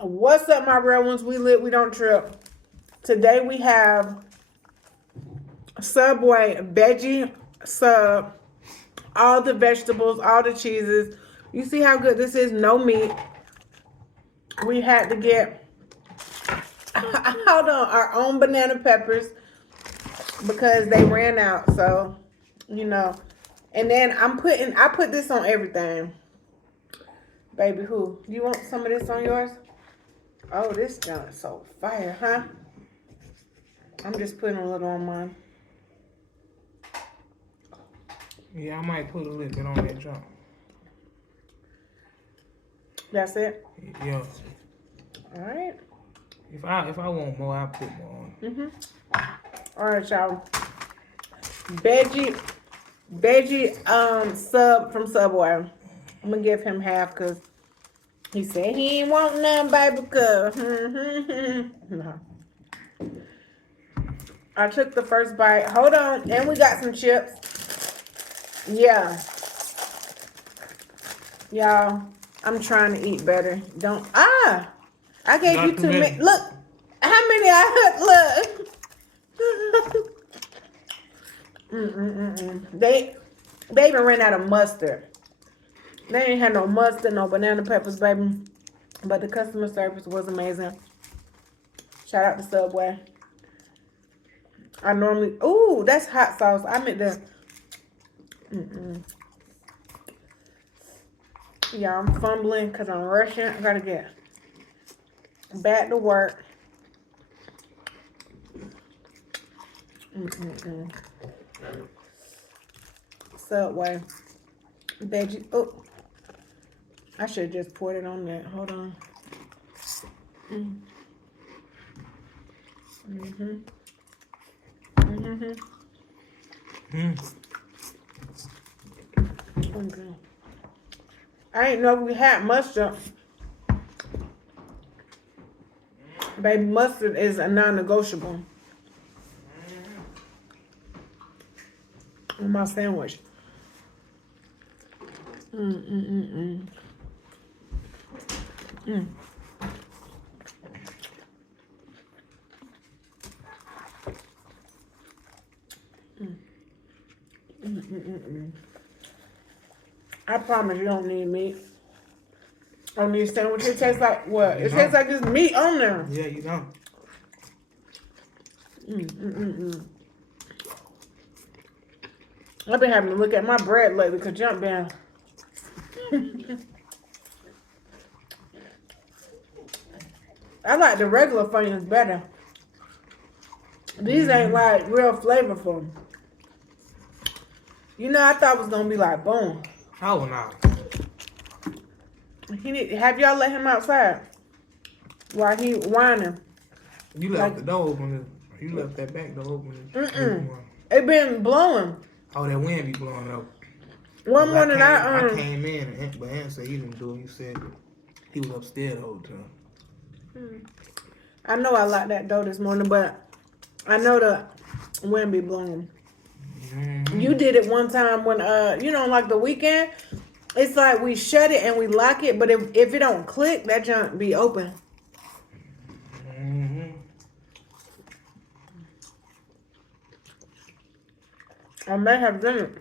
What's up, my real ones? We lit, we don't trip. Today we have Subway Veggie Sub. All the vegetables, all the cheeses. You see how good this is? No meat. We had to get, hold on, our own banana peppers because they ran out. So, you know. And then I put this on everything. Baby, who? You want some of this on yours? Oh, this junk is so fire, huh? I'm just putting a little on mine. Yeah, I might put a little bit on that junk. That's it? Yeah. All right. If I want more, I'll put more on. All right, y'all. Veggie sub from Subway. I'm gonna give him half because he said he ain't want none, baby. Cause no. I took the first bite. Hold on, and we got some chips. Yeah, y'all. I'm trying to eat better. Don't I gave Not you too too many. many. Look, how many I had. Look. They even ran out of mustard. They ain't had no mustard, no banana peppers, baby. But the customer service was amazing. Shout out to Subway. I normally, ooh, that's hot sauce. I meant the, yeah, I'm fumbling because I'm rushing. I gotta get back to work. Subway. Veggie, oh, I should have just poured it on that. Hold on. Okay. I ain't know we had mustard. Baby, mustard is a non-negotiable on my sandwich. I promise you don't need meat on these sandwiches. It tastes like what? It tastes like there's meat on there. Yeah, you know. I've been having to look at my bread lately because jump down. I like the regular Funyuns better. These ain't like real flavorful. You know, I thought it was gonna be like boom. Oh no. Have y'all let him outside while he whining? You left the door open. You left that back door open. It been blowing. Oh, that wind be blowing up. One morning I came in, but Aunt said he didn't do it. He said he was upstairs the whole time. I know I locked that door this morning, but I know the wind be blowing. You did it one time when like the weekend. It's like we shut it and we lock it, but if it don't click, that junk be open. I may have done it.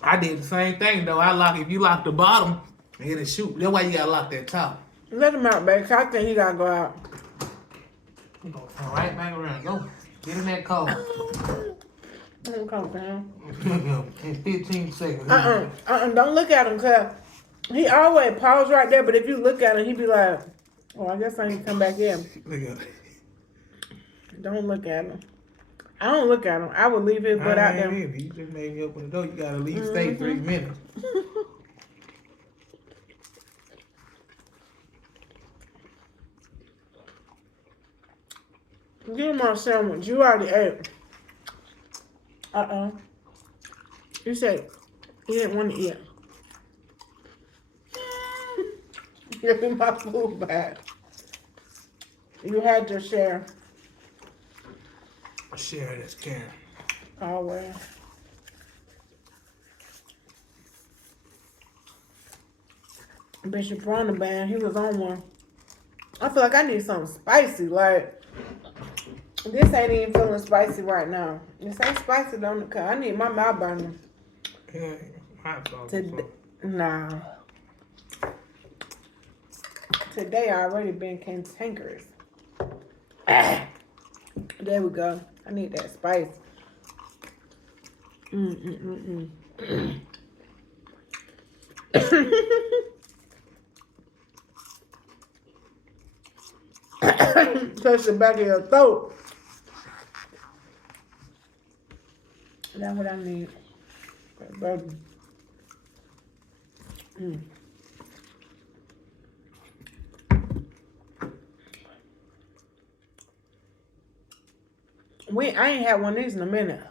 I did the same thing though. If you lock the bottom, it'll shoot. That's why you gotta lock that top. Let him out, baby. I think he gotta go out. You gonna turn right back around. Go. Get in that car. Come down. In 15 seconds. Don't look at him, cause he always pause right there. But if you look at him, he be like, "Oh, I guess I need to come back in." Look at it. Don't look at him. I don't look at him. I would leave his butt out there. You just made me open the door. You gotta leave, stay 3 minutes. Give him my sandwich. You already ate. You said you didn't want to eat. Give me my food back. You had your share. Share this can. Always. Bishop Bronner band. He was on one. I feel like I need something spicy. Like, this ain't even feeling spicy right now. This ain't spicy, don't it? I need my mouth burning. Yeah, hot sauce. Nah. Today I already been cantankerous. There we go. I need that spice. Touch the back of your throat. That's what I need. Baby. I ain't had one of these in a minute.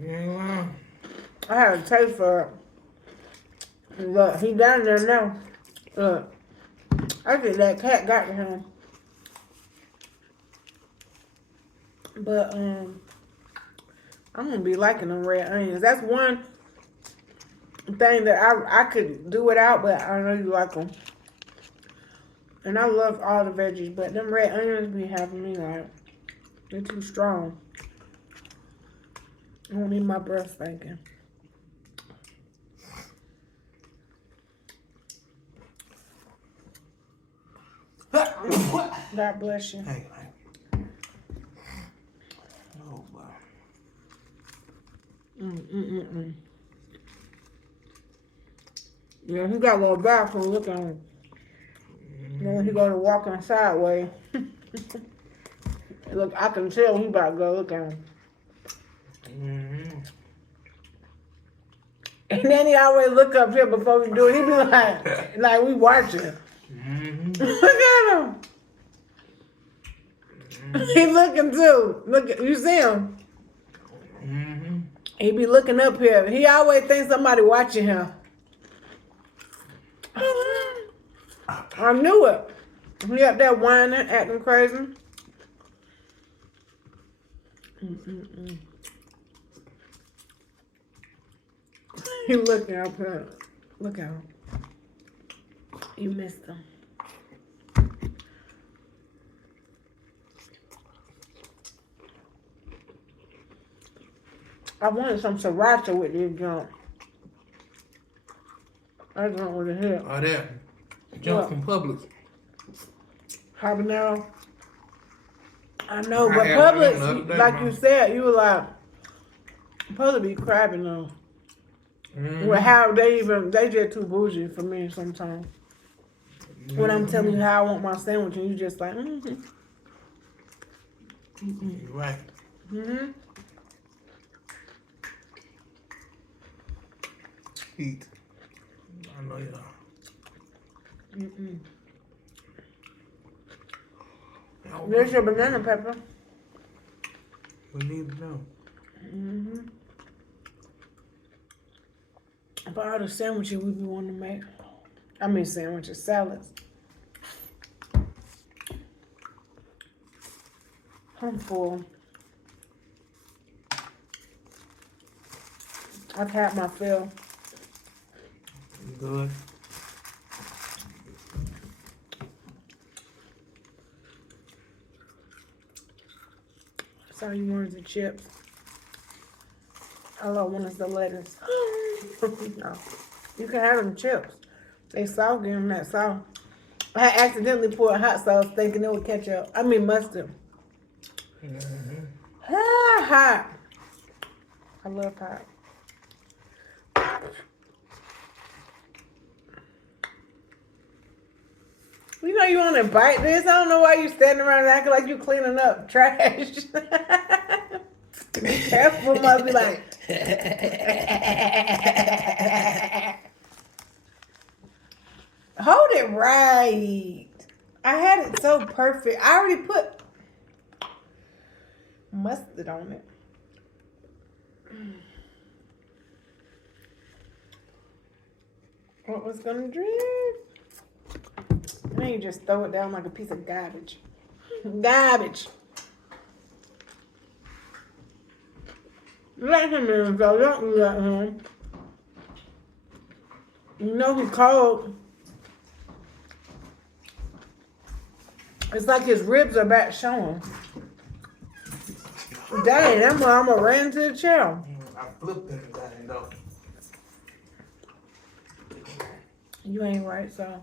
Yeah. I had a taste for it. Look, he down there now. Look. I think that cat got to him. But I'm gonna be liking them red onions. That's one thing that I could do without, but I know you like them. And I love all the veggies, but them red onions be having me like, they're too strong. I don't need my breath stinking. God bless you. Hey. Oh, wow. Yeah, he got a little back from looking at him. Then he go to walking sideways. Look, I can tell he about to go look at him. And then he always look up here before we do it. He be like we watching. Look at him. He looking too. Look, you see him? He be looking up here. He always thinks somebody watching him. I knew it. He up there whining, acting crazy. He looking up here. Look at him. You missed him. I wanted some sriracha with this junk. I don't want to hear. Oh, that junk from Publix. Habanero. I know, but Publix, like you said, you were like, Publix be crabbing though. Well, how they just too bougie for me sometimes. When I'm telling you how I want my sandwich, and you just like, Right. Eat. I know you are. There's your banana pepper. We need to know. About all the sandwiches we be wanting to make. I mean sandwiches, salads. I'm full. I've had my fill. Good. So you wanted the chips. I love when it's the lettuce. No. You can have them chips. They sauce, give them that sauce. I accidentally poured hot sauce thinking it would catch up. I mean mustard. Hot. I love hot. You know you want to bite this? I don't know why you standing around acting like you cleaning up trash. Be careful, must be like. Hold it right. I had it so perfect. I already put mustard on it. What was gonna drip? And then you just throw it down like a piece of garbage. Garbage. Let him in, though. Don't let him. You know he cold. It's like his ribs are back showing. Dang, that mama ran to the chair. I flipped them thing though. You ain't right, so.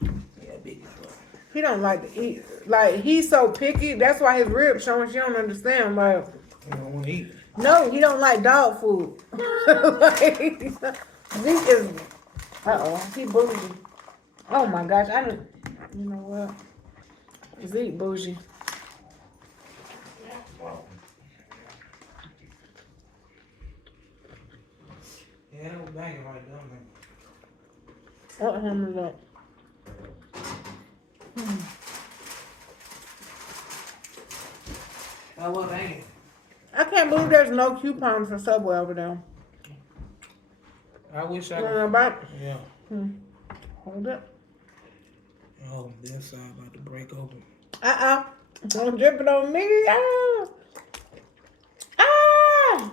Yeah, big truck. He don't like to eat. Like, he's so picky. That's why his ribs showing. She don't understand. Like, You don't want to eat. no, he don't like dog food. Like, Zeke is. He bougie. Oh my gosh, I didn't. You know what? Zeke bougie. Yeah, that was banging right down there. What him is that? That was banging. I can't believe there's no coupons for Subway over there. I wish I You could. know about? Yeah. Hold it. Oh, that side about to break open. Don't drip it on me. Ah! Ah!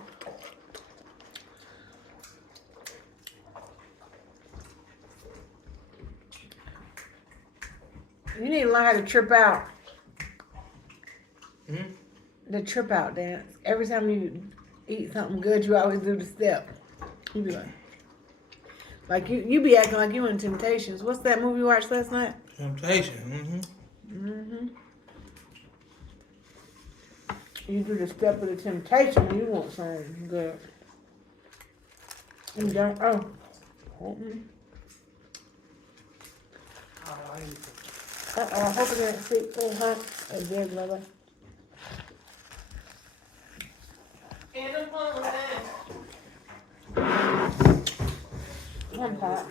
You need to learn how to trip out. The trip out dance. Every time you eat something good, you always do the step. You be like you be acting like you in Temptations. What's that movie you watched last night? Temptation. You do the step of the temptation when you want something good. You don't. Oh. I hope it didn't sleep so hot. It did, brother. One pot.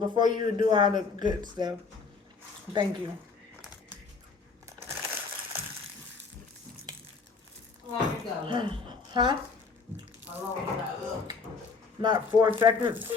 Before you do all the good stuff. Thank you. How long you got left? Huh? How long you got left? Not 4 seconds.